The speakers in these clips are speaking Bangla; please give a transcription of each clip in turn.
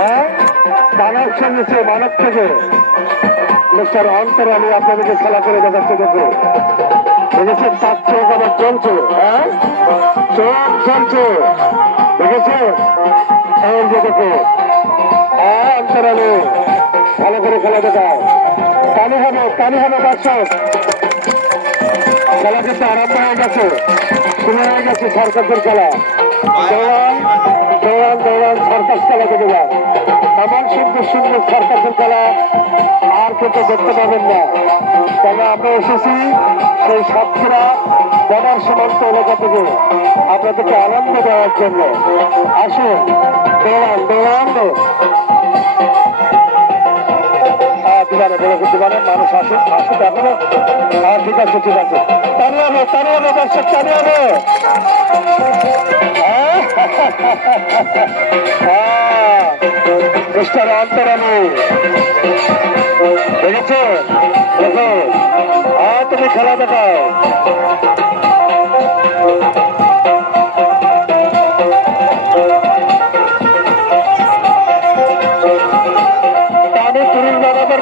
হ্যাঁ কানেকশন নিচ্ছে মানব থেকে মিস্টার অন্তরালী আপনাদেরকে খেলা করে দেখাচ্ছে। দেখো দেখেছেন তার চোখ আবার চলছে, হ্যাঁ চোখ চলছে দেখেছেন। এই যে দেখো হ্যাঁ অন্তরালী ভালো করে খেলা দেখায়। পানি হবে দর্শক, খেলা কিন্তু আরম্ভ হয়ে গেছে, শুরু হয়ে গেছে সার্কাসের খেলা। দৌড়ান সার্কাস খেলা দেখে যান। এমন সুন্দর সুন্দর সার্কাসের খেলা আর কিন্তু দেখতে পাবেন না। তবে আমরা এসেছি সেই সাতক্ষীরা বর্ডার সীমান্ত এলাকা থেকে আপনাদেরকে আনন্দ দেওয়ার জন্য। আসুন দৌড়ান দিবানে বলে করতে পারেন মানুষ আসুন এখনো। ঠিক আছে টানিয়ে হবে দর্শক টানিয়ে হবে। মিস্টার অন্তরালী দেখেছো দেখো তুমি খেলা দেখাও।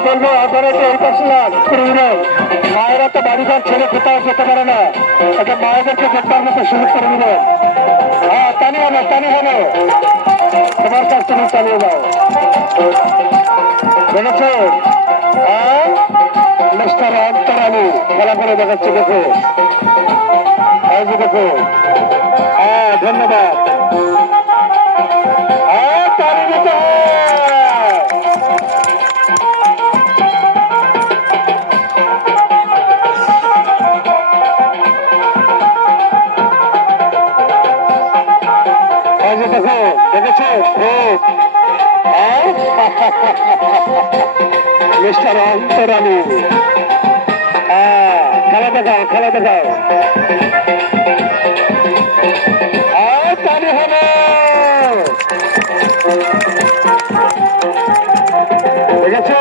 বলবো আপনারা একটু ওই পাশে মায়েরা তো বাড়িঘর ছেড়ে কোথাও যেতে পারে না, এটা মায়েদেরকে দেখবার মতো সুযোগ করে দিবেন। হ্যাঁ টানি হলো তোমার কাছ তুমি চালিয়ে যাও। দেখেছো হ্যাঁ মিস্টার অন্তরালী খেলা করে দেখাচ্ছে। দেখো এই যে দেখো হ্যাঁ ধন্যবাদ। হ্যাঁ টানি দিতে দেখেছো মিস্টার অন্তরালী খেলা দেখাও টানি হবে। দেখেছো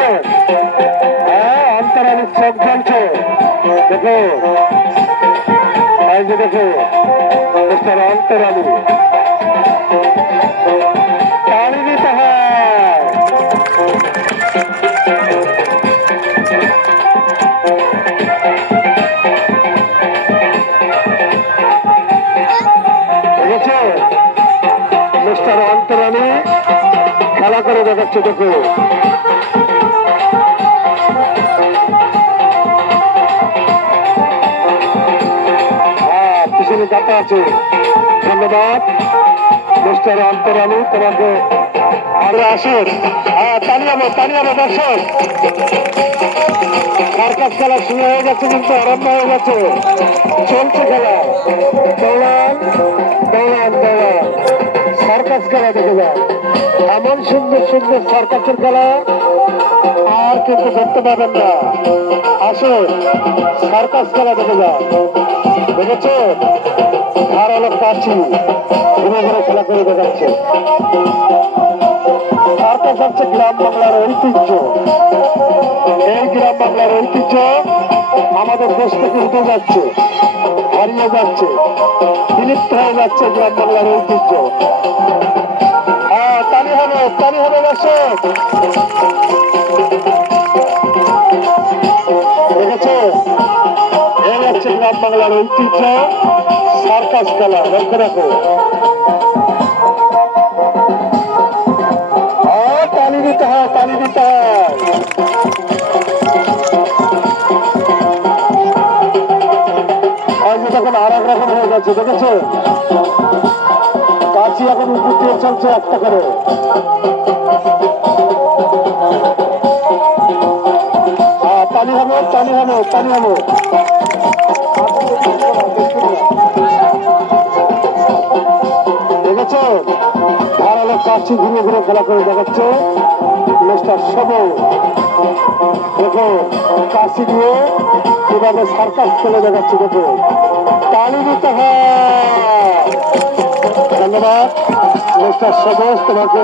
অন্তরালীর চোখ জ্বলছে। দেখো এই যে দেখো মিস্টার অন্তরালী টানি দিতে হয়। দেখেছো মিস্টার অন্তরালী খেলা করে দেখাচ্ছে। দেখো পিছনে যাতে আছে। ধন্যবাদ মিস্টার অন্তরালী তোমাকে আরো আসুন। টানি হবে দর্শক সার্কাস খেলা শুরু হয়ে গেছে, কিন্তু আরম্ভ হয়ে গেছে, চলছে খেলা। দৌড়ান সার্কাস খেলা দেখে যান। এমন সুন্দর সুন্দর সার্কাসের খেলা আর কিন্তু দেখতে পাবেন না। আসুন সার্কাস খেলা দেখে যান। দেখেছো ধারালো কাছি ঘুরে খেলা করে দেখাচ্ছে। সার্কাস হচ্ছে গ্রাম বাংলার ঐতিহ্য। এই গ্রাম বাংলার ঐতিহ্য আমাদের দেশ থেকে উঠে যাচ্ছে, হারিয়ে যাচ্ছে, বিলুপ্ত হয়ে যাচ্ছে গ্রাম বাংলার ঐতিহ্য। টানি হবে দর্শক। দেখেছো এই হচ্ছে গ্রাম বাংলার ঐতিহ্য সার্কাস খেলা। লক্ষ্য রাখো টানি দিতে হয়। তখন আর এক রকম হয়ে গেছে। দেখেছো কাছি এখন উপর দিয়ে চলছে একটা করে। টানি হবে দেখেছো ধারালো কাছি ঘুরে খেলা করে দেখাচ্ছে মিস্টার সবুজ। দেখো কাছি দিয়ে কিভাবে সার্কাস খেলে দেখাচ্ছে। দেখো টানি দিতে হয়। ধন্যবাদ মিস্টার সবুজ তোমাকে।